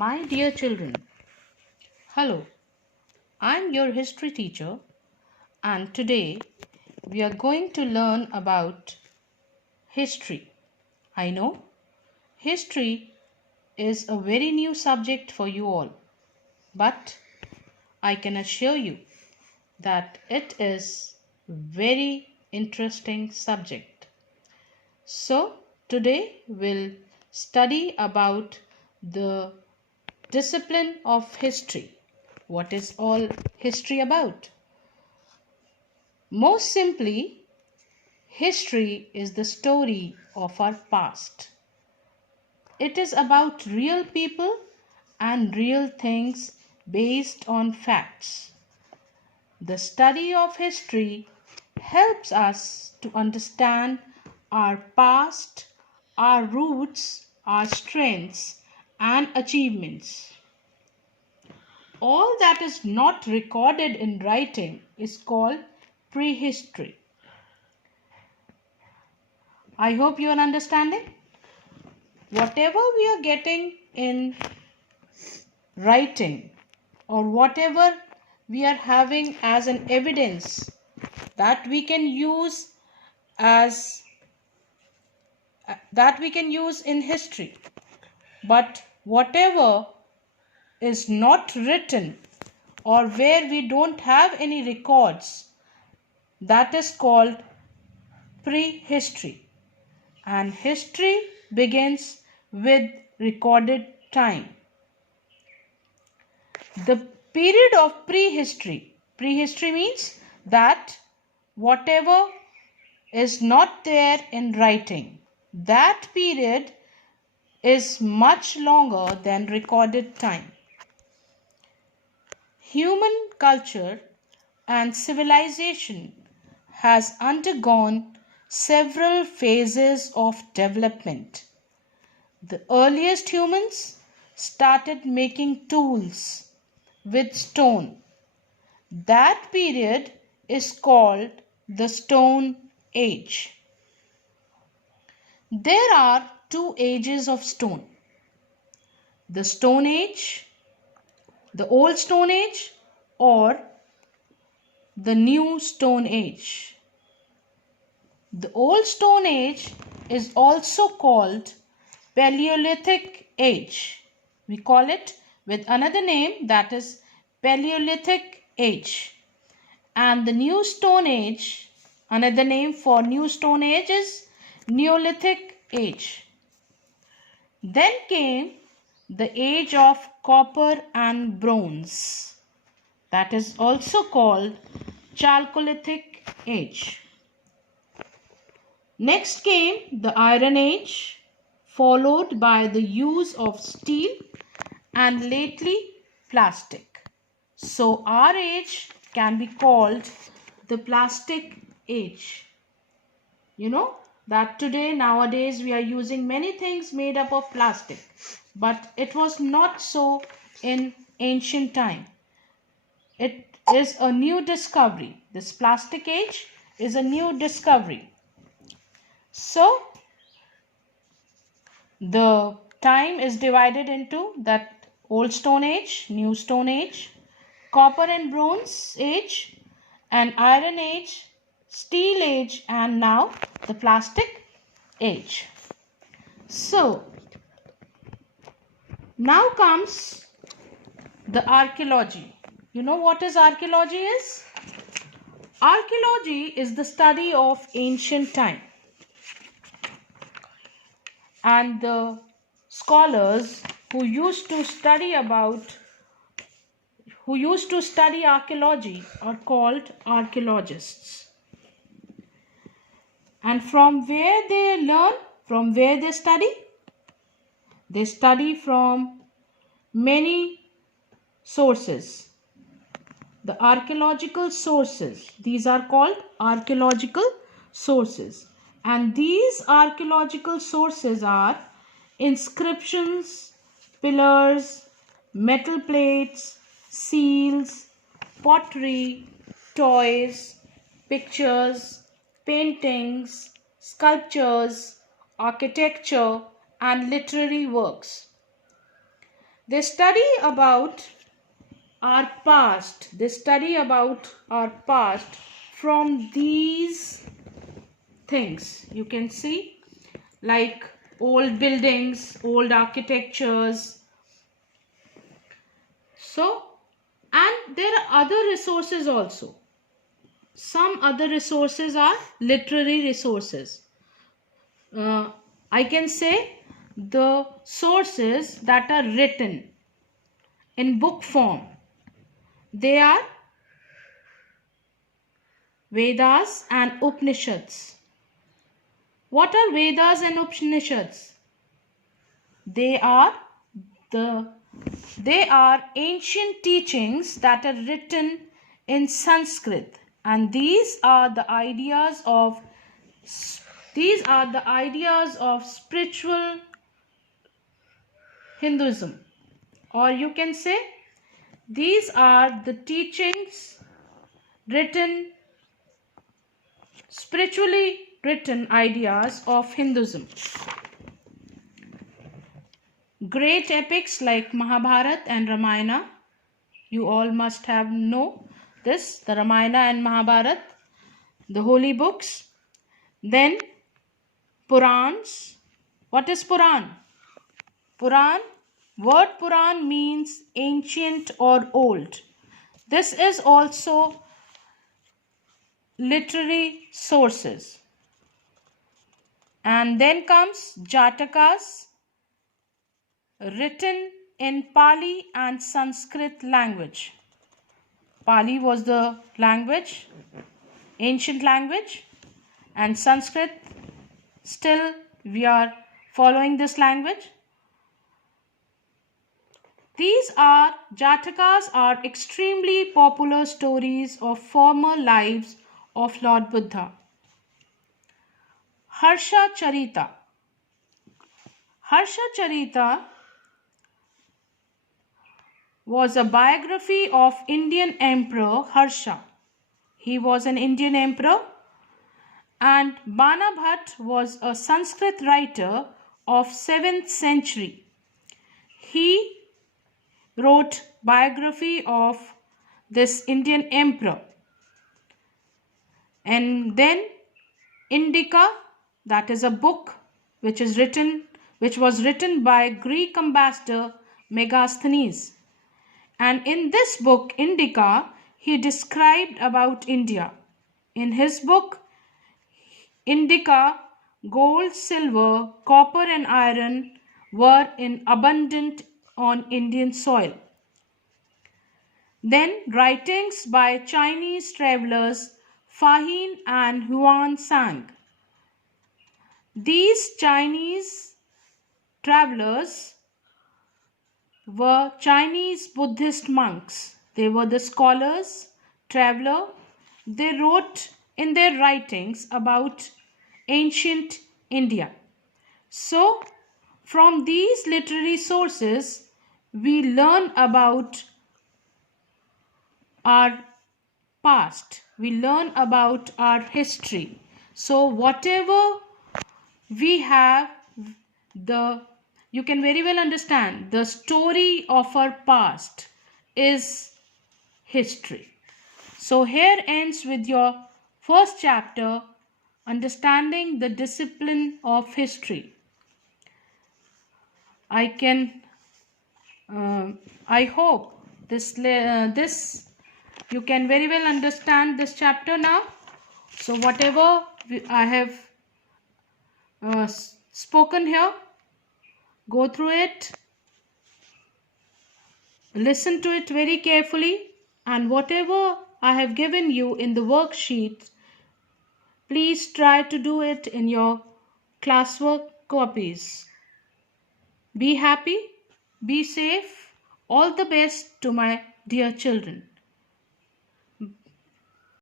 My dear children, hello, I'm your history teacher, and today we are going to learn about history. I know history is a very new subject for you all, but I can assure you that it is very interesting subject. So today we'll study about the discipline of history. What is all history about? Most simply, history is the story of our past. It is about real people and real things based on facts. The study of history helps us to understand our past, our roots, our strengths, and achievements. All that is not recorded in writing is called prehistory. I hope you are understanding. Whatever we are getting in writing or whatever we are having as an evidence that we can use in history, but whatever is not written or where we don't have any records, that is called prehistory. And history begins with recorded time. The period of prehistory means that whatever is not there in writing, that period is much longer than recorded time. Human culture and civilization has undergone several phases of development. The earliest humans started making tools with stone. That period is called the Stone Age. There are two ages of stone: the Stone Age, the Old Stone Age, or the New Stone Age. The Old Stone Age is also called Paleolithic Age. We call it with another name, that is Paleolithic Age. And the New Stone Age, another name for New Stone Age is Neolithic Age. Then came the age of copper and bronze, that is also called Chalcolithic Age. Next came the Iron Age, followed by the use of steel and lately plastic. So our age can be called the Plastic Age. You know that nowadays we are using many things made up of plastic, but it was not so in ancient time. It is a new discovery. This Plastic Age is a new discovery. So the time is divided into that Old Stone Age, New Stone Age, Copper and Bronze Age, and Iron Age, Steel Age, and now the Plastic Age. So now comes the archaeology. You know what is archaeology is? Archaeology is the study of ancient time. And the scholars who used to study archaeology are called archaeologists. And from where they learn, from where they study? They study from many sources. The archaeological sources, these are called archaeological sources. And these archaeological sources are inscriptions, pillars, metal plates, seals, pottery, toys, pictures, paintings, sculptures, architecture, and literary works. They study about our past. They study about our past from these things. You can see, like old buildings, old architectures. So, and there are other resources also. Some other resources are literary resources. I can say the sources that are written in book form. They are Vedas and Upanishads. What are Vedas and Upanishads? They are ancient teachings that are written in Sanskrit, and these are the ideas of spiritual Hinduism, or you can say these are the teachings spiritually written ideas of Hinduism. Great epics like Mahabharata and Ramayana, you all must have know this, the Ramayana and Mahabharata, the holy books. Then Purans. What is Puran? Word Puran means ancient or old. This is also literary sources. And then comes Jatakas, written in Pali and Sanskrit language. Pali was the language, ancient language, and Sanskrit, still we are following this language. Jatakas are extremely popular stories of former lives of Lord Buddha. Harsha Charita. Harsha Charita was a biography of Indian Emperor Harsha. He was an Indian emperor, and Bana Bhatt was a Sanskrit writer of 7th century. He wrote biography of this Indian emperor. And then Indica, that is a book which was written by Greek ambassador Megasthenes. And in this book, Indica, he described about India. In his book, Indica, gold, silver, copper and iron were in abundant on Indian soil. Then writings by Chinese travelers Fahin and Huan Sang. These Chinese travelers were Chinese Buddhist monks. They were the scholars, traveler. They wrote in their writings about ancient India. So, from these literary sources, we learn about our past. We learn about our history. So, whatever we have, you can very well understand the story of our past is history. So here ends with your first chapter, understanding the discipline of history. I hope this you can very well understand this chapter now. So whatever I have spoken here, go through it, listen to it very carefully, and whatever I have given you in the worksheet, please try to do it in your classwork copies. Be happy, be safe. All the best to my dear children.